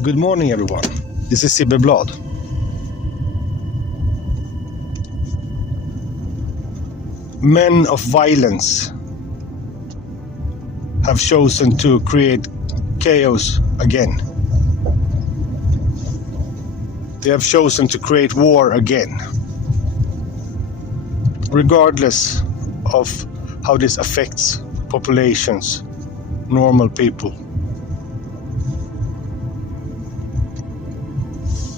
Good morning, everyone. This is Sibbe Bladh. Men of violence have chosen to create chaos again. They have chosen to create war again. Regardless of how this affects populations, normal people.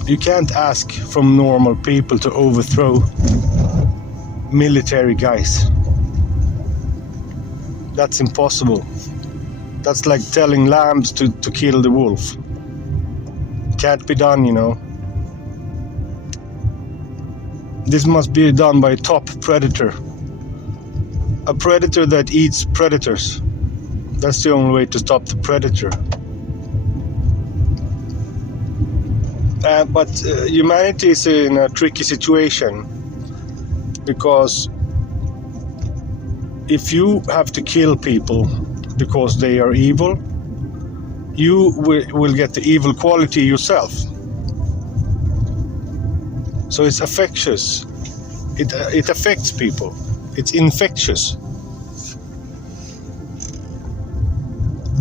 You can't ask from normal people to overthrow military guys. That's impossible. That's like telling lambs to kill the wolf. Can't be done, you know. This must be done by a top predator. A predator that eats predators. That's the only way to stop the predator. But humanity is in a tricky situation, because if you have to kill people because they are evil, you will get the evil quality yourself. So it's infectious. It affects people. It's infectious.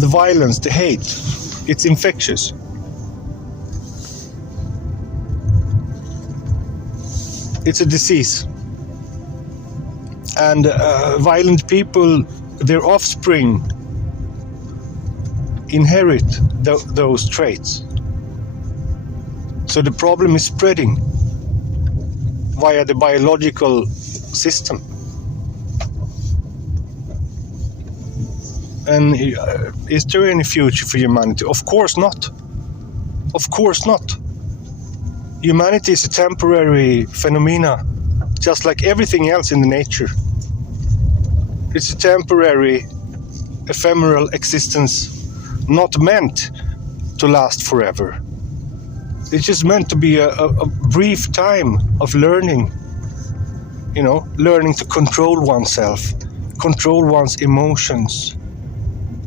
The violence, the hate, it's infectious. It's a disease. And violent people, their offspring, inherit those traits. So the problem is spreading via the biological system. And is there any future for humanity? Of course not. Of course not. Humanity is a temporary phenomena, just like everything else in the nature. It's a temporary, ephemeral existence, not meant to last forever. It's just meant to be a brief time of learning, you know, learning to control oneself, control one's emotions,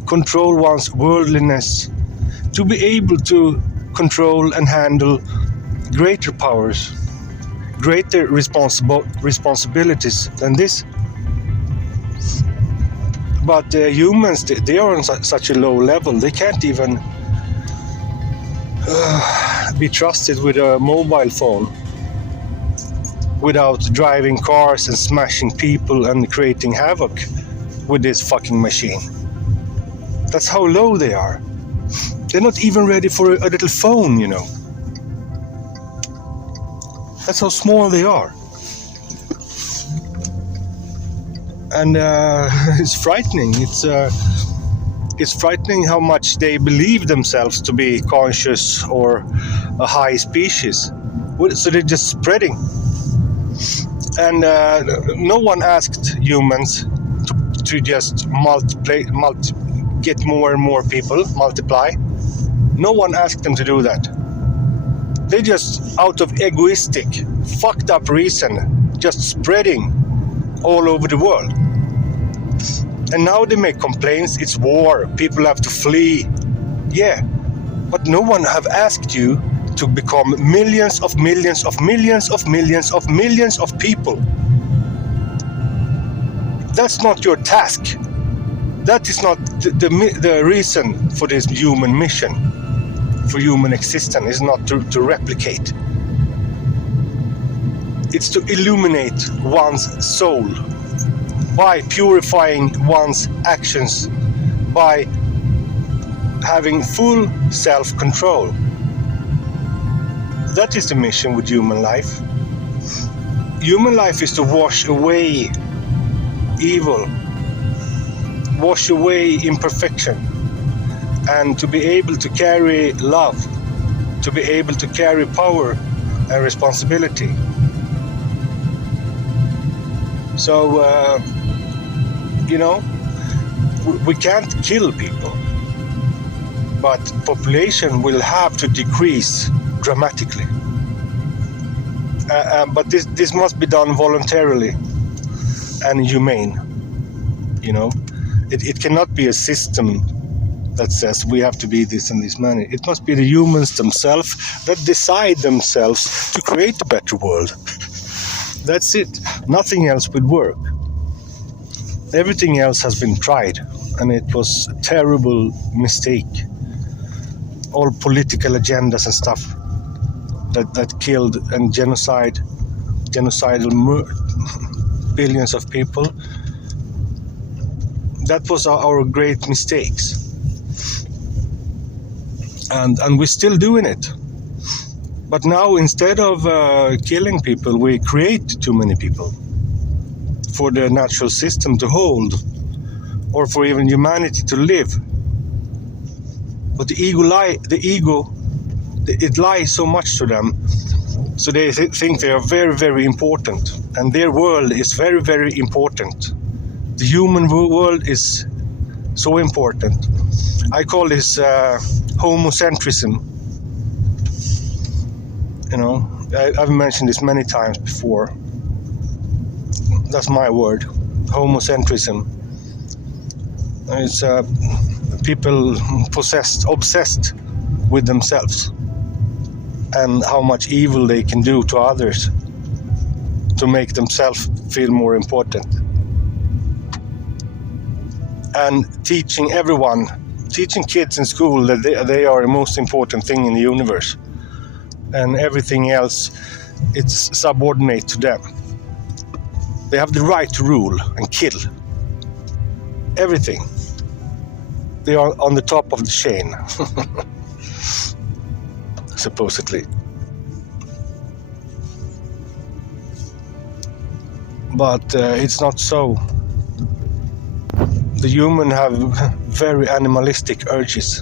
control one's worldliness, to be able to control and handle greater powers, greater responsibilities than this. But humans, they are on such a low level, they can't even be trusted with a mobile phone without driving cars and smashing people and creating havoc with this fucking machine. That's how low they are. They're not even ready for a little phone, you know. That's how small they are. And it's frightening. It's frightening how much they believe themselves to be conscious or a high species. So they're just spreading. And no one asked humans to just get more and more people, multiply. No one asked them to do that. They just, out of egoistic, fucked up reason, just spreading all over the world. And now they make complaints, it's war, people have to flee. Yeah, but no one have asked you to become millions of millions of millions of millions of millions of people. That's not your task. That is not the reason for this human mission. For human existence is not to replicate. It's to illuminate one's soul by purifying one's actions, by having full self-control. That is the mission with human life. Human life is to wash away evil, wash away imperfection, and to be able to carry love, to be able to carry power and responsibility. So, you know, we can't kill people, but population will have to decrease dramatically. But this must be done voluntarily and humane, you know. It cannot be a system that says we have to be this and this many. It must be the humans themselves that decide themselves to create a better world. That's it. Nothing else would work. Everything else has been tried, and it was a terrible mistake. All political agendas and stuff that killed and genocidal billions of people. That was our great mistakes. And we're still doing it. But now, instead of killing people, we create too many people for the natural system to hold, or for even humanity to live. But the ego, it lies so much to them, so they think they are very, very important, and their world is very, very important. The human world is so important. I call this homocentrism. You know, I've mentioned this many times before. That's my word, homocentrism. It's people obsessed with themselves and how much evil they can do to others to make themselves feel more important. And teaching kids in school that they are the most important thing in the universe, and everything else, it's subordinate to them. They have the right to rule and kill everything. They are on the top of the chain, supposedly. But it's not so. The human have very animalistic urges,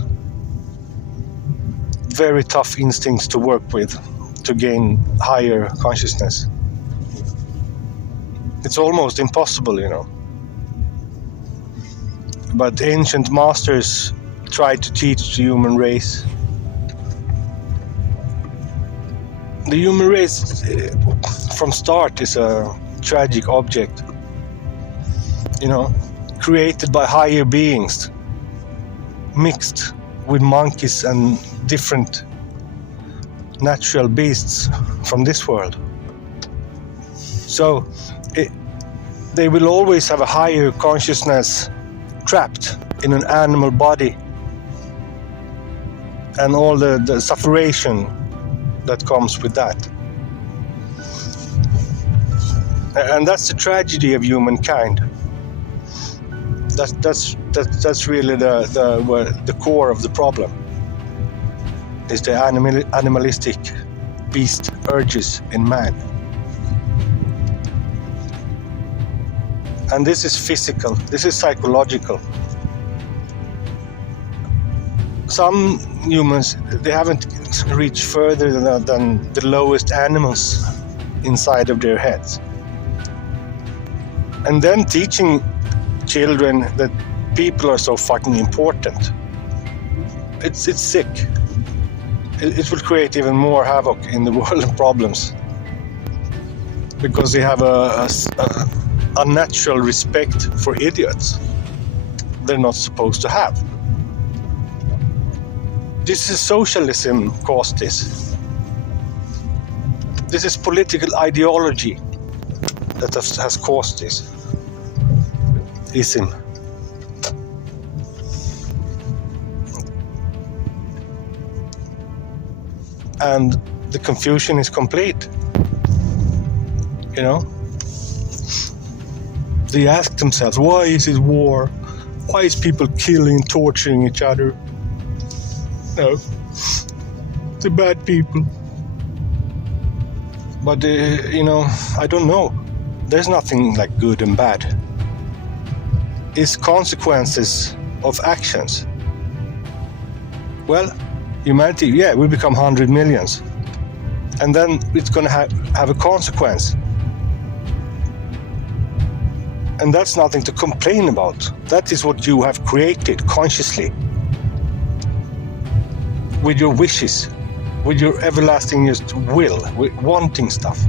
very tough instincts to work with to gain higher consciousness. It's almost impossible, you know. But ancient masters tried to teach the human race. The human race from start is a tragic object, you know, created by higher beings, mixed with monkeys and different natural beasts from this world. So they will always have a higher consciousness trapped in an animal body, and all the suffering that comes with that. And that's the tragedy of humankind. That's really the core of the problem, is the animalistic beast urges in man. And this is physical, this is psychological. Some humans, they haven't reached further than the lowest animals inside of their heads. And then teaching children that people are so fucking important, it's sick. It will create even more havoc in the world of problems, because they have a unnatural respect for idiots they're not supposed to have. This is socialism caused this. This is political ideology that has caused this ism. And the confusion is complete. You know? They ask themselves, why is it war? Why is people killing, torturing each other? No, the bad people. But, you know, I don't know. There's nothing like good and bad. It's consequences of actions. Well, humanity, yeah, we become 100 millions. And then it's going to have a consequence. And that's nothing to complain about. That is what you have created consciously. With your wishes, with your everlasting will, with wanting stuff.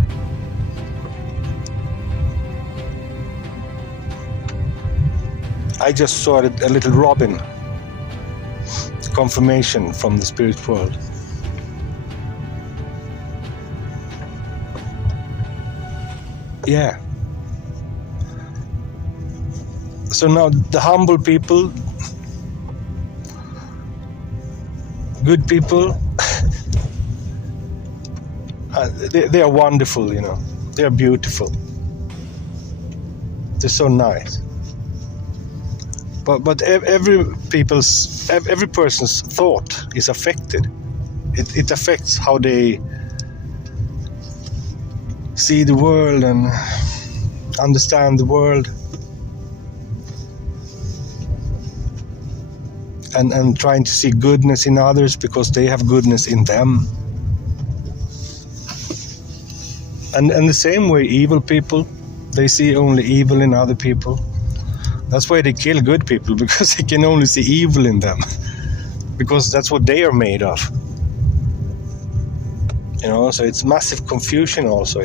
I just saw a little robin confirmation from the spirit world. Yeah. So now the humble people, good people, they are wonderful, you know. They are beautiful. They're so nice. But every person's thought is affected. It affects how they see the world and understand the world, and trying to see goodness in others because they have goodness in them. And the same way, evil people, they see only evil in other people. That's why they kill good people, because they can only see evil in them, because that's what they are made of. You know, so it's massive confusion also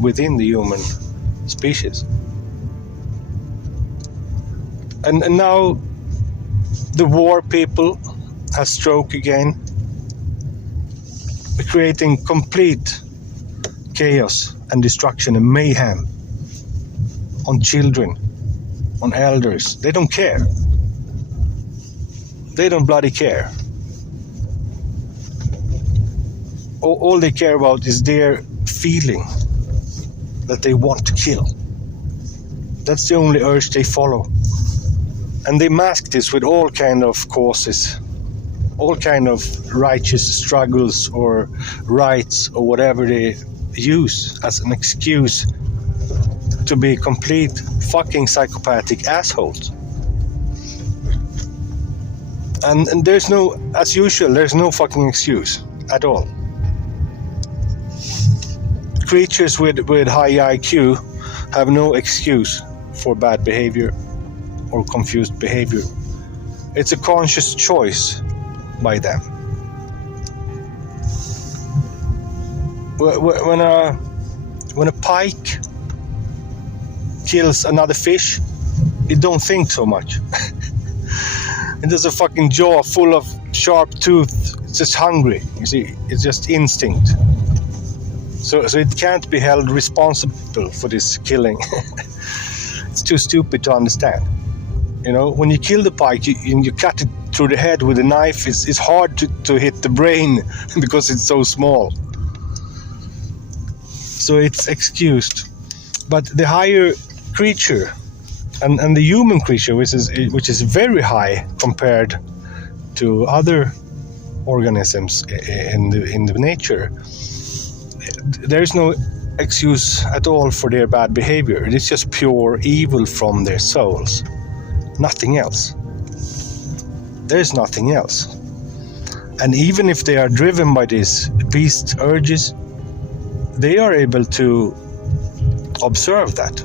within the human species. And now the war people has stroke again, creating complete chaos and destruction and mayhem on children, on elders. They don't care. They don't bloody care. All they care about is their feeling that they want to kill. That's the only urge they follow. And they mask this with all kind of causes, all kind of righteous struggles or rights or whatever they use as an excuse to be complete fucking psychopathic assholes. And there's no, as usual, there's no fucking excuse at all. Creatures with high IQ have no excuse for bad behavior or confused behavior. It's a conscious choice by them. When a pike kills another fish, it don't think so much. It has a fucking jaw full of sharp tooth. It's just hungry. You see, it's just instinct. So it can't be held responsible for this killing. It's too stupid to understand. You know, when you kill the pike, you cut it through the head with a knife. It's hard to hit the brain because it's so small. So it's excused. But the higher creature and the human creature, which is very high compared to other organisms in the nature, there's no excuse at all for their bad behavior. It's just pure evil from their souls. Nothing else. There's nothing else. And even if they are driven by these beast urges, they are able to observe that.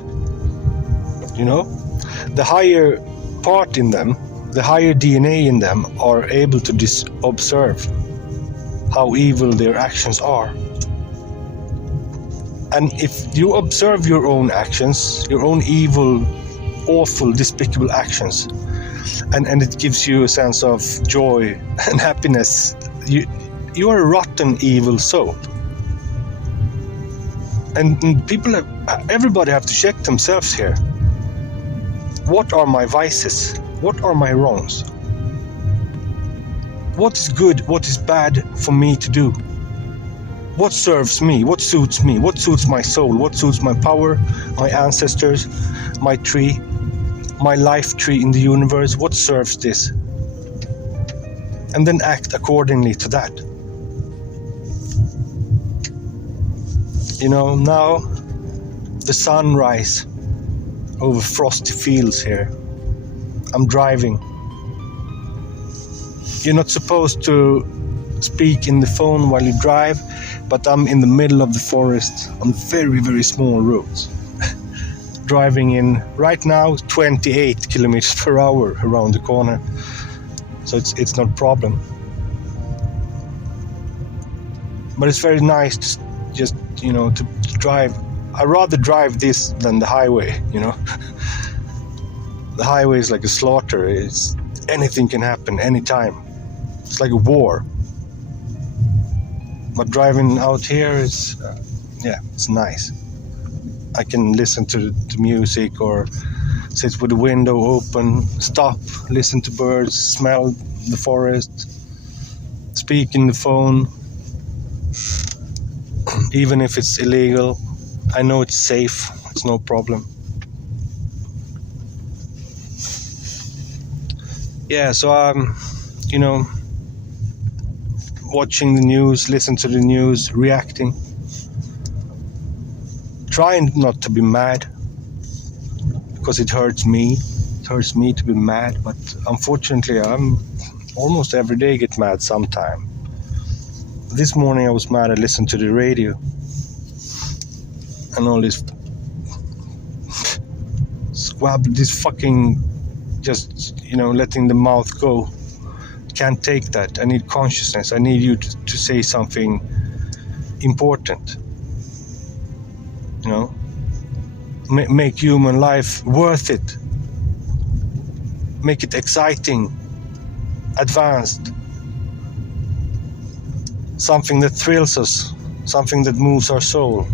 You know, the higher part in them, the higher DNA in them are able to observe how evil their actions are. And if you observe your own actions, your own evil, awful, despicable actions, and it gives you a sense of joy and happiness, you are a rotten, evil soul. And everybody have to check themselves here. What are my vices? What are my wrongs? What is good? What is bad for me to do? What serves me? What suits me? What suits my soul? What suits my power, my ancestors, my tree, my life tree in the universe? What serves this? And then act accordingly to that. You know, now the sunrise over frosty fields here. I'm driving. You're not supposed to speak in the phone while you drive, but I'm in the middle of the forest on very, very small roads. Driving in right now 28 kilometers per hour around the corner. So it's not a problem. But it's very nice to just, you know, to drive. I'd rather drive this than the highway, you know. The highway is like a slaughter. Anything can happen anytime. It's like a war. But driving out here is, it's nice. I can listen to music or sit with the window open, stop, listen to birds, smell the forest, speak in the phone. Even if it's illegal, I know it's safe. It's no problem. Yeah, so I'm, watching the news, listen to the news, reacting. Trying not to be mad, because it hurts me. It hurts me to be mad, but unfortunately I'm almost every day get mad sometime. This morning I was mad. I listened to the radio and all this squab, this fucking just, letting the mouth go. Can't take that. I need consciousness. I need you to say something important. Make human life worth it. Make it exciting, advanced. Something that thrills us, something that moves our soul.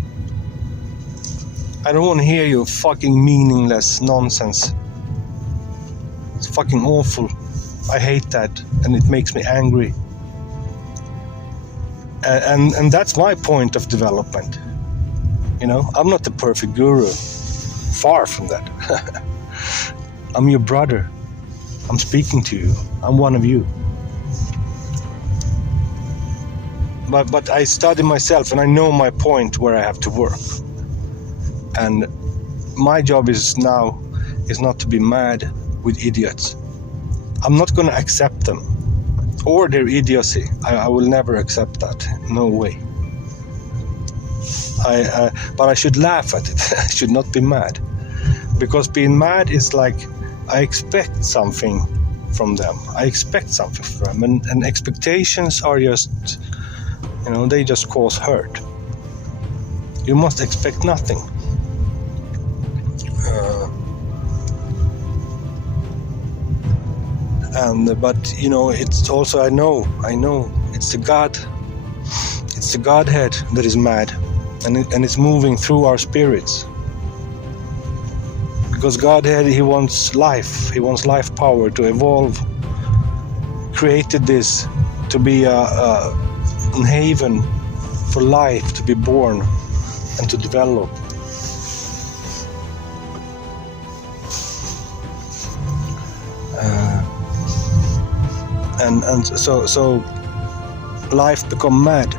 I don't want to hear your fucking meaningless nonsense. It's fucking awful. I hate that, and it makes me angry. And that's my point of development. I'm not the perfect guru. Far from that. I'm your brother. I'm speaking to you. I'm one of you. But I study myself, and I know my point where I have to work. And my job is not to be mad with idiots. I'm not going to accept them or their idiocy. I will never accept that. No way. But I should laugh at it. I should not be mad, because being mad is like I expect something from them. I expect something from them, and expectations are just, they just cause hurt. You must expect nothing. But it's also I know it's the Godhead that is mad, and it's moving through our spirits. Because Godhead, he wants life power to evolve. Created this to be a haven for life to be born and to develop. And so life become mad.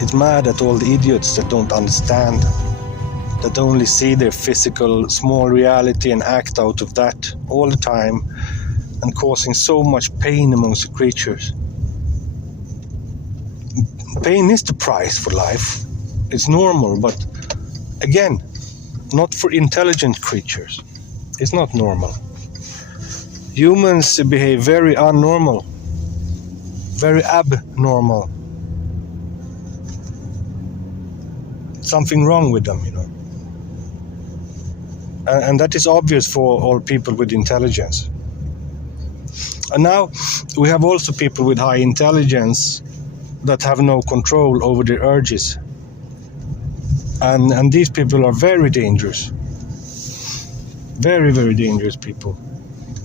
It's mad at all the idiots that don't understand, that only see their physical small reality and act out of that all the time, and causing so much pain amongst the creatures. Pain is the price for life. It's normal, but again, not for intelligent creatures. It's not normal. Humans behave very unnormal, very abnormal. Something wrong with them, And that is obvious for all people with intelligence. And now we have also people with high intelligence that have no control over their urges. And these people are very dangerous. Very, very dangerous people.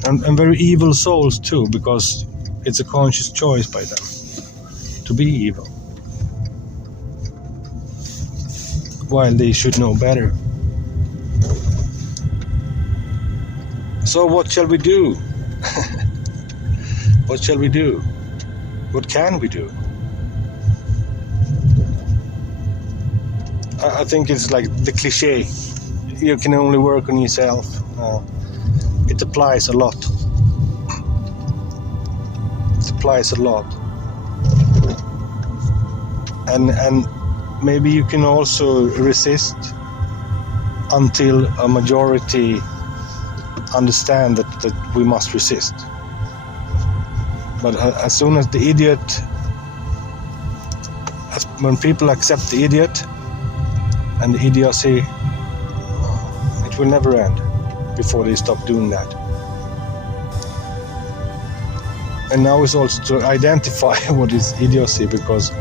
And very evil souls too, because it's a conscious choice by them to be evil, while they should know better. So what shall we do? What shall we do? What can we do? I think it's like the cliche, you can only work on yourself. It applies a lot. It applies a lot. And maybe you can also resist until a majority understand that we must resist. But as soon as the idiot, when people accept the idiot and the idiocy, it will never end before they stop doing that. And now is also to identify what is idiocy, because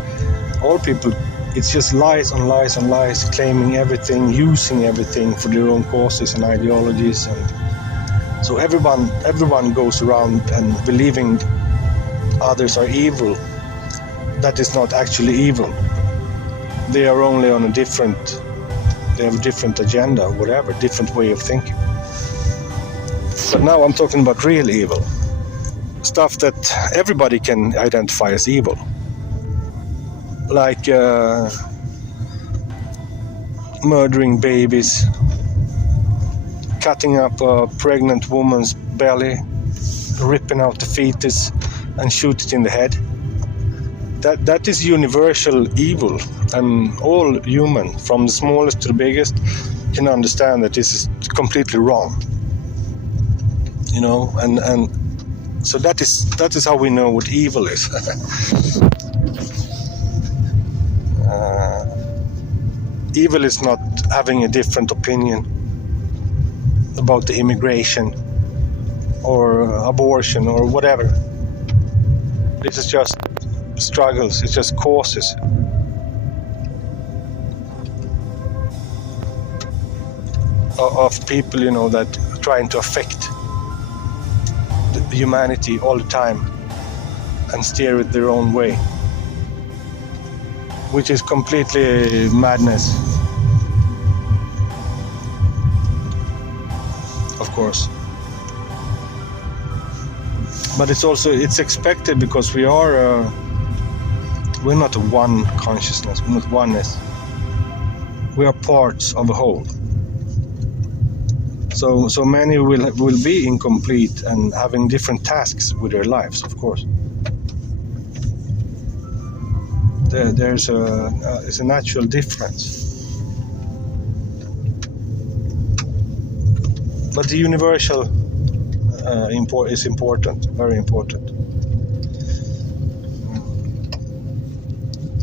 all people, it's just lies on lies on lies, claiming everything, using everything for their own causes and ideologies. And so everyone goes around and believing others are evil. That is not actually evil. They are only on they have a different agenda, whatever, different way of thinking. But now I'm talking about real evil. Stuff that everybody can identify as evil. Like murdering babies, cutting up a pregnant woman's belly, ripping out the fetus and shoot it in the head. That is universal evil, and all human, from the smallest to the biggest, can understand that this is completely wrong. You know, and so that is how we know what evil is. Evil is not having a different opinion about the immigration or abortion or whatever. This is just struggles, it's just causes. Of people, you know, that are trying to affect the humanity all the time and steer it their own way, which is completely madness, of course. But it's expected, because we're not a one consciousness, we're not oneness. We are parts of a whole. So many will be incomplete and having different tasks with their lives, of course. There's a natural difference. But the universal is important, very important.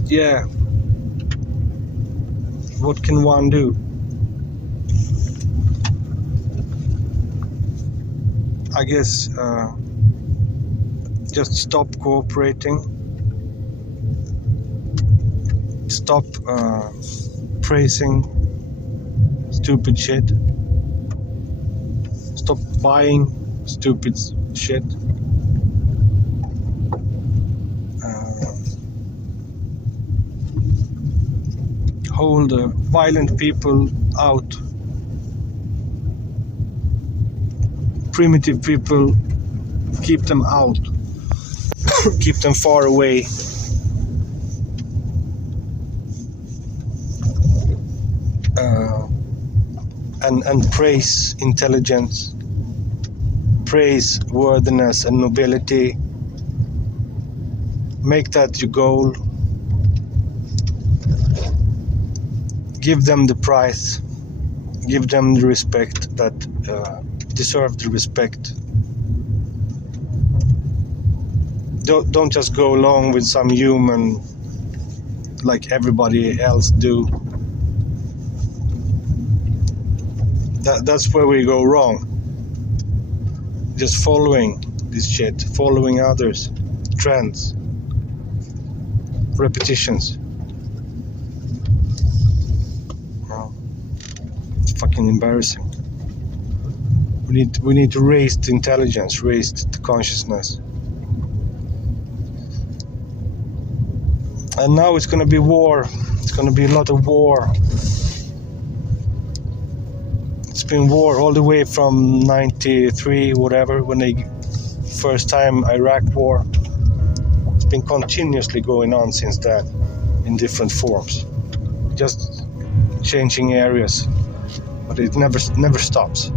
Yeah. What can one do? I guess just stop cooperating. Stop praising stupid shit. Stop buying stupid shit. Hold violent people out. Primitive people, keep them out. Keep them far away. And praise intelligence, praise worthiness and nobility. Make that your goal. Give them the prize. Give them the respect that deserve the respect. Don't just go along with some human like everybody else do. That's where we go wrong. Just following this shit, following others, trends, repetitions. It's fucking embarrassing. We need to raise the intelligence, raise the consciousness. And now it's gonna be war. It's gonna be a lot of war. It's been war all the way from 93, whatever, when they first time Iraq war. It's been continuously going on since then, in different forms, just changing areas, but it never stops.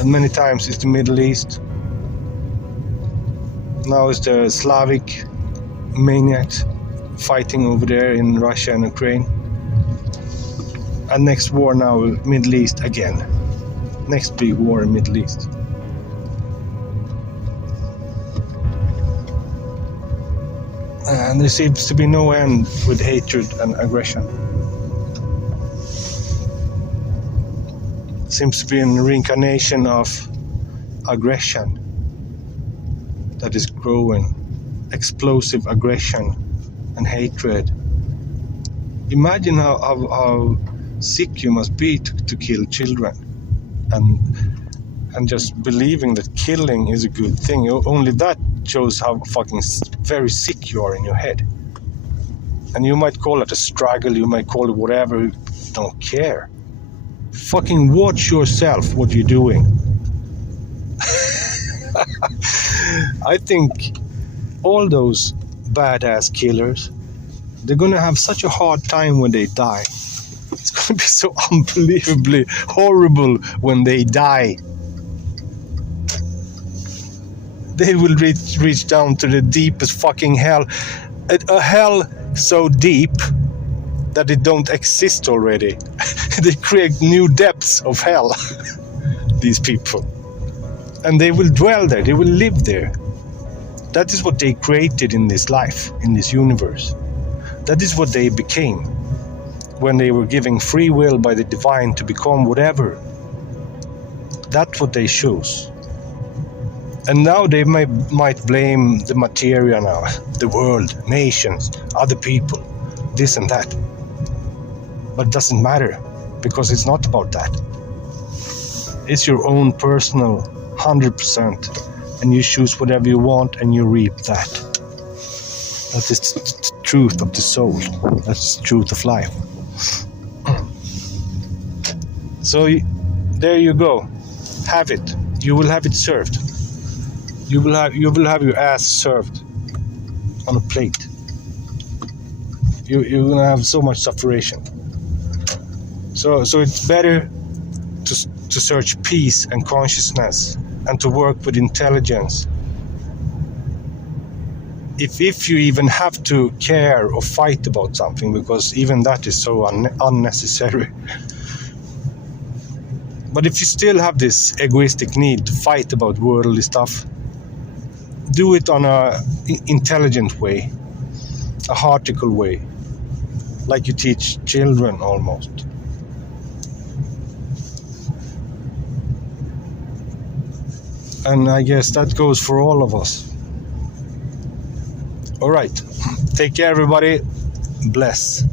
And many times it's the Middle East. Now it's the Slavic maniacs fighting over there in Russia and Ukraine. And next war now, Middle East again. Next big war in Middle East. And there seems to be no end with hatred and aggression. Seems to be a reincarnation of aggression. that is growing, explosive aggression and hatred. Imagine how sick you must be to kill children, and just believing that killing is a good thing. Only that shows how fucking very sick you are in your head. And you might call it a struggle, you might call it whatever, don't care. Fucking watch yourself, what you're doing. I think all those badass killers, they're gonna have such a hard time when they die. It's gonna be so unbelievably horrible when they die. They will reach down to the deepest fucking hell. A hell so deep that it don't exist already. They create new depths of hell, these people. And they will dwell there, they will live there. That is what they created in this life, in this universe. That is what they became when they were given free will by the divine to become whatever. That's what they chose. And now they might blame the materia now, the world, nations, other people, this and that. But it doesn't matter, because it's not about that. It's your own personal 100%, and you choose whatever you want and you reap that. That is the truth of the soul. That's the truth of life. So there you go. Have it. You will have it served. You will have your ass served on a plate. You're gonna have so much sufferation. So it's better to search peace and consciousness and to work with intelligence. If you even have to care or fight about something, because even that is so unnecessary. But if you still have this egoistic need to fight about worldly stuff, do it on a intelligent way, a heartical way, like you teach children almost. And I guess that goes for all of us. All right, take care everybody, bless.